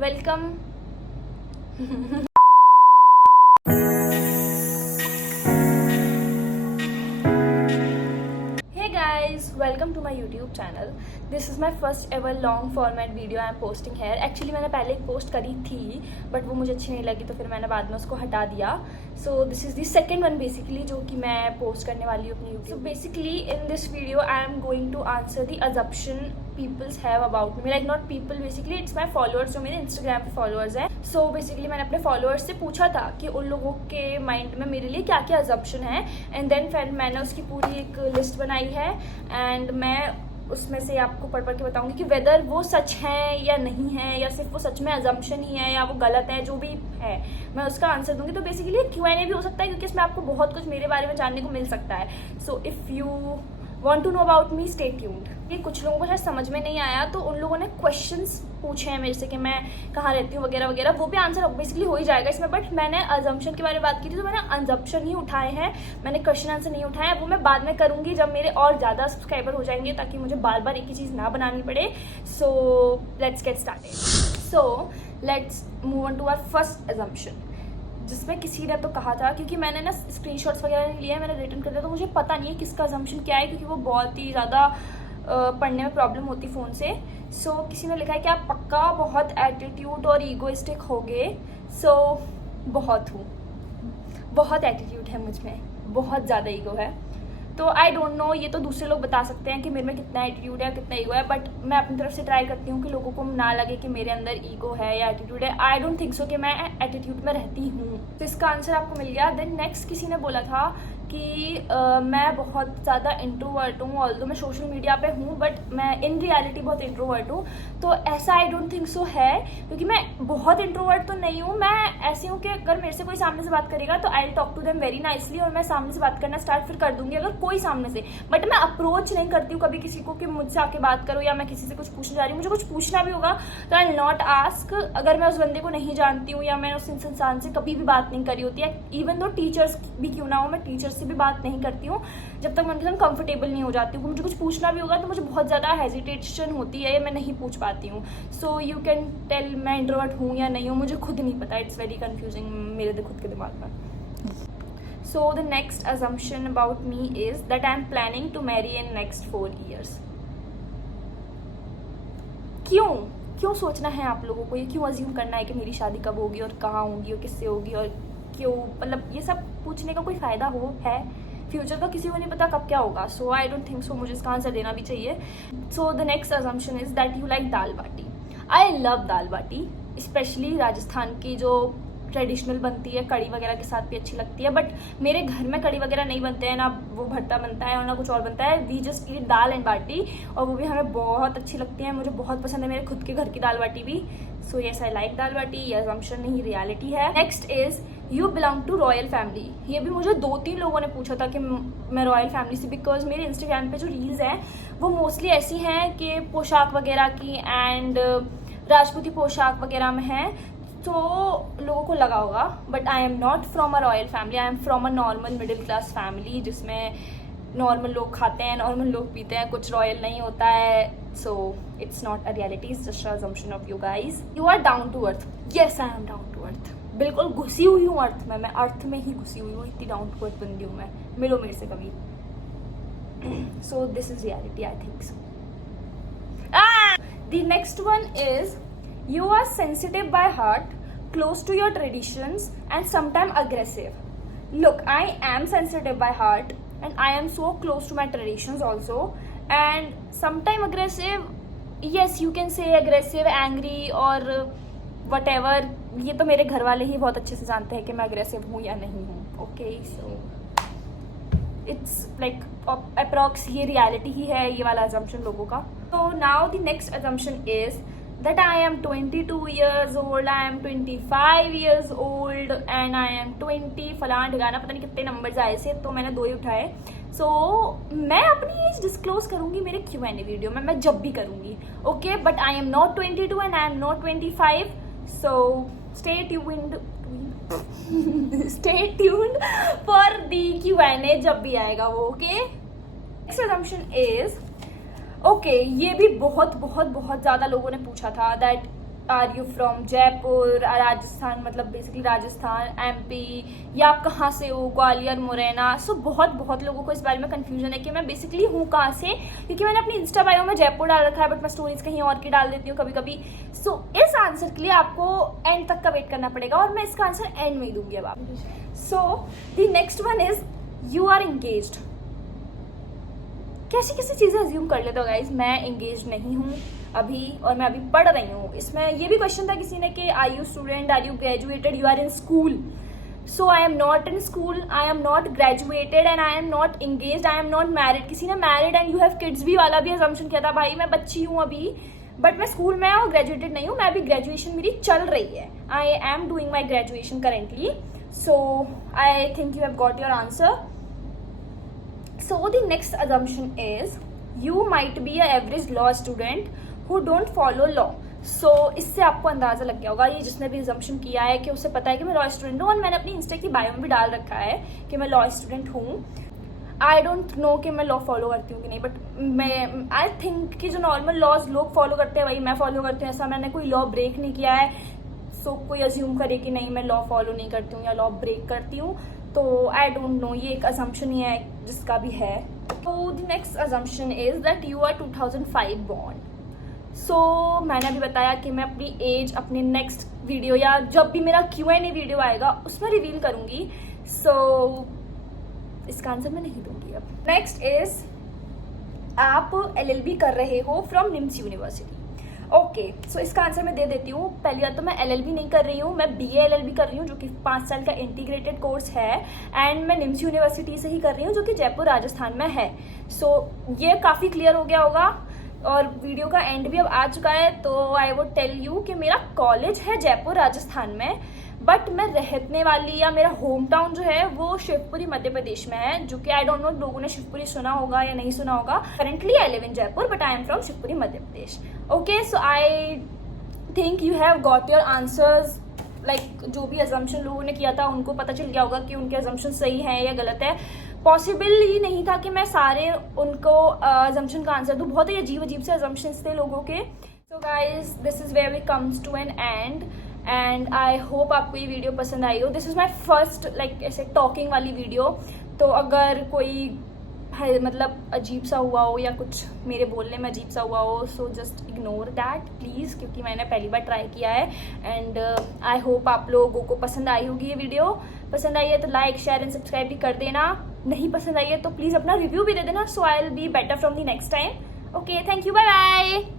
Welcome. Hey guys, welcome to my YouTube channel. This is my first ever long format video I am posting here. Actually मैंने पहले एक post करी थी but वो मुझे अच्छी नहीं लगी तो फिर मैंने बाद में उसको हटा दिया. So this is the second one basically जो कि मैं पोस्ट करने वाली हूँ अपनी YouTube. So basically in this video I am going to answer the assumption people have about me. Like not people, basically it's my followers जो मेरे Instagram पे followers हैं. So basically मैंने अपने followers से पूछा था कि उन लोगों के माइंड में मेरे लिए क्या क्या assumption है एंड देन फिर मैंने उसकी पूरी एक लिस्ट बनाई है एंड मैं उसमें से आपको पढ़ के बताऊंगी कि वेदर वो सच है या नहीं है या सिर्फ वो सच में अजम्पशन ही है या वो गलत है, जो भी है मैं उसका आंसर दूंगी. तो बेसिकली Q&A भी हो सकता है क्योंकि इसमें आपको बहुत कुछ मेरे बारे में जानने को मिल सकता है. So if you want to know about me, stay tuned. ये कुछ लोगों को शायद समझ में नहीं आया तो उन लोगों ने क्वेश्चंस पूछे हैं मेरे से कि मैं कहाँ रहती हूँ वगैरह वगैरह, वो भी आंसर बेसिकली हो ही जाएगा इसमें. बट मैंने अजम्पशन के बारे में बात की थी तो मैंने अजम्पशन ही उठाए हैं, मैंने क्वेश्चन आंसर नहीं उठाए हैं. वो मैं बाद में करूँगी जब मेरे और ज़्यादा सब्सक्राइबर हो जाएंगे ताकि मुझे बार बार एक ही चीज़ ना बनानी पड़े. So let's get started. So let's move on to our first assumption जिसमें किसी ने तो कहा था, क्योंकि मैंने ना स्क्रीनशॉट्स वगैरह नहीं लिए, मैंने रिटर्न कर दिया तो मुझे पता नहीं है किसका अजम्पशन क्या है क्योंकि वो बहुत ही ज़्यादा पढ़ने में प्रॉब्लम होती फ़ोन से. सो किसी ने लिखा है कि आप पक्का बहुत एटीट्यूड और ईगोइस्टिक होगे. सो बहुत हूँ, बहुत एटीट्यूड है मुझ में, बहुत ज़्यादा ईगो है. तो आई डोंट नो, ये तो दूसरे लोग बता सकते हैं कि मेरे में कितना एटीट्यूड है कितना ईगो है, बट मैं अपनी तरफ से ट्राई करती हूँ कि लोगों को ना लगे कि मेरे अंदर ईगो है या एटीट्यूड है. आई डोंट थिंक सो कि मैं एटीट्यूड में रहती हूँ. तो इसका आंसर आपको मिल गया. देन नेक्स्ट किसी ने बोला था कि मैं बहुत ज़्यादा इंट्रोवर्ट हूँ, ऑल्दो मैं सोशल मीडिया पे हूँ बट मैं इन रियलिटी बहुत इंट्रोवर्ट हूँ. तो ऐसा आई डोंट थिंक सो है क्योंकि मैं बहुत इंट्रोवर्ट तो नहीं हूँ. मैं ऐसी हूँ कि अगर मेरे से कोई सामने से बात करेगा तो I will talk to them very nicely और मैं सामने से बात करना स्टार्ट फिर कर दूंगी अगर कोई सामने से. बट मैं अप्रोच नहीं करती हूँ कभी किसी को कि मुझसे आके बात करो या मैं किसी से कुछ पूछने जा रही हूँ. मुझे कुछ पूछना भी होगा तो आई विल नॉट आस्क अगर मैं उस बंदे को नहीं जानती हूँ या मैंने उस इंसान से कभी भी बात नहीं करी होती है. इवन दो टीचर्स भी क्यों ना हो, मैं टीचर्स से भी बात नहीं करती हूँ जब तक मैं उनके साथ कंफर्टेबल नहीं हो जाती हूँ. मुझे कुछ पूछना भी होगा तो मुझे बहुत ज़्यादा हेजिटेशन होती है, मैं नहीं पूछ पाती हूँ. सो यू कैन टेल मैं इंट्रोवर्ट हूँ या नहीं हूँ, मुझे खुद नहीं पता. इट्स वेरी कंफ्यूजिंग मेरे खुद के दिमाग में. So the next assumption about me is that I am planning to marry in next 4 years. क्यों सोचना है आप लोगों को, ये क्यों अज्यूम करना है कि मेरी शादी कब होगी और कहाँ होगी और किससे होगी और क्यों, मतलब ये सब पूछने का कोई फ़ायदा है? फ्यूचर का किसी को नहीं पता कब क्या होगा. सो आई डोंट थिंक सो मुझे इसका आंसर देना भी चाहिए. So the next assumption is that you like dal baati. I love dal baati, specially Rajasthan की जो ट्रेडिशनल बनती है कड़ी वगैरह के साथ भी अच्छी लगती है. बट मेरे घर में कड़ी वगैरह नहीं बनते हैं, ना वो भरता बनता है और ना कुछ और बनता है. We just eat dal and baati और वो भी हमें बहुत अच्छी लगती है. मुझे बहुत पसंद है मेरे खुद के घर की दाल बाटी भी. So yes I like dal baati. ये असम्पशन नहीं रियलिटी है. Next is you belong to royal family. ये भी मुझे 2-3 लोगों ने पूछा था कि मैं रॉयल फैमिली से, बिकॉज मेरे इंस्टाग्राम पे जो रील्स हैं वो मोस्टली ऐसी हैं कि पोशाक वगैरह की एंड राजपूती पोशाक वगैरह में हैं तो लोगों को लगा होगा. But I am not from a royal family, I am from a normal middle class family जिसमें नॉर्मल लोग खाते हैं, नॉर्मल लोग पीते हैं, कुछ रॉयल नहीं होता है. So it's not a reality, it's just assumption of you guys. You are down to earth. Yes I am down to earth. बिल्कुल घुसी हुई हूँ अर्थ में, मैं अर्थ में ही घुसी हुई हूँ, इतनी डाउन टू अर्थ बंदी हूँ मैं. मिलो मेरे से कभी. So this is reality, I think so. The next one is you are sensitive by heart, close to your traditions and sometimes aggressive. Look, I am sensitive by heart and I am so close to my traditions also and sometimes aggressive. Yes, you can say aggressive, angry or whatever. ये तो मेरे घर वाले ही बहुत अच्छे से जानते हैं कि मैं aggressive हूँ या नहीं हूँ. Okay, so it's like approx ये reality ही है ये वाला assumption लोगों का. So now the next assumption is that I am 22 years old, I am 25 years old and I am 20 फलाना ठिकाना, पता नहीं कितने नंबर्स आए से तो मैंने 2 ही उठाए. सो मैं अपनी एज डिस्क्लोज करूंगी मेरे Q&A वीडियो में, मैं जब भी करूंगी. Okay, but I am not 22 and I am not 25. So stay tuned for the Q&A जब भी आएगा वो. Okay, next assumption is okay, ये भी बहुत बहुत बहुत ज़्यादा लोगों ने पूछा था that are you from Jaipur, Rajasthan, मतलब बेसिकली राजस्थान, MP, या आप कहाँ से हो, ग्वालियर, मुरैना। सो बहुत लोगों को इस बारे में कंफ्यूजन है कि मैं बेसिकली हूँ कहाँ से, क्योंकि मैंने अपनी इंस्टा बायो में जयपुर डाल रखा है, बट मैं स्टोरीज कहीं और की डाल देती हूँ कभी कभी। सो इस आंसर के लिए आपको एंड तक का वेट करना पड़ेगा, और मैं इसका आंसर एंड में ही दूंगी अब आप। So the next one is you are engaged. कैसी कैसी चीजें अज्यूम कर लेते हो गाइज। मैं एंगेज नहीं हूँ अभी, और मैं अभी पढ़ रही हूँ। इसमें ये भी क्वेश्चन था किसी ने कि are you student, are you graduated, you are in school. So I am not in school, I am not graduated, and I am not engaged, I am not married. किसी ने married and you have kids भी वाला भी assumption किया था। भाई मैं बच्ची हूँ अभी, बट मैं स्कूल में और ग्रेजुएटेड नहीं हूँ। मैं अभी ग्रेजुएशन मेरी चल रही है। I am doing my graduation currently. So I think you have got your answer. So the next assumption is you might be a average law student who don't follow law. So इससे आपको अंदाजा लग गया होगा, ये जिसने भी assumption किया है कि उसे पता है कि मैं लॉ स्टूडेंट हूँ, और मैंने अपनी इंस्टा की बायो में भी डाल रखा है कि मैं लॉ स्टूडेंट हूँ. आई डोंट नो कि मैं लॉ फॉलो करती हूँ कि नहीं, बट मैं आई थिंक कि जो नॉर्मल लॉज लोग फॉलो करते हैं वही मैं फॉलो करती हूँ. ऐसा मैंने कोई लॉ ब्रेक नहीं किया है. सो कोई अज्यूम करे कि नहीं मैं लॉ फॉलो नहीं करती हूँ या लॉ ब्रेक करती हूँ, तो आई डोंट नो. ये एक असम्पशन ही है जिसका भी है. तो the next assumption is that you are 2005 born. So मैंने अभी बताया कि मैं अपनी एज अपने नेक्स्ट वीडियो या जब भी मेरा Q&A वीडियो आएगा उसमें रिवील करूंगी. सो इसका आंसर मैं नहीं दूंगी अब. नेक्स्ट इज आप LLB कर रहे हो फ्रॉम निम्स यूनिवर्सिटी. ओके, सो इसका आंसर मैं दे देती हूँ. पहली बात तो मैं LLB नहीं कर रही हूँ, मैं BA LLB कर रही हूँ जो कि 5 साल का इंटीग्रेटेड कोर्स है, एंड मैं निम्स यूनिवर्सिटी से ही कर रही हूँ जो कि जयपुर राजस्थान में है. सो ये काफ़ी क्लियर हो गया होगा, और वीडियो का एंड भी अब आ चुका है. तो आई वुड टेल यू कि मेरा कॉलेज है जयपुर राजस्थान में, बट मैं रहने वाली या मेरा होम टाउन जो है वो शिवपुरी मध्य प्रदेश में है, जो कि आई डोंट नो लोगों ने शिवपुरी सुना होगा या नहीं सुना होगा. Currently I live in Jaipur but I am from Shivpuri Madhya Pradesh. Okay, so I think you have got your answers. Like जो भी अजम्पशन लोगों ने किया था उनको पता चल गया होगा कि उनके अजम्पशन सही है या गलत है. पॉसिबल ही नहीं था कि मैं सारे उनको अजम्पशन का आंसर दूं. बहुत ही अजीब से अजम्पशंस थे लोगों के. So guys, this is where we comes to an end, and I hope आपको ये वीडियो पसंद आई हो. This is my first like ऐसे टॉकिंग वाली वीडियो. तो अगर कोई मतलब अजीब सा हुआ हो या कुछ मेरे बोलने में अजीब सा हुआ हो, so just ignore that please, क्योंकि मैंने पहली बार ट्राई किया है. एंड आई होप आप लोगों को पसंद आई होगी ये वीडियो. पसंद आई है तो लाइक शेयर एंड सब्सक्राइब भी कर देना. नहीं पसंद आई है तो प्लीज़ अपना रिव्यू भी दे देना, so I will be better from the next time. Okay, thank you, bye bye.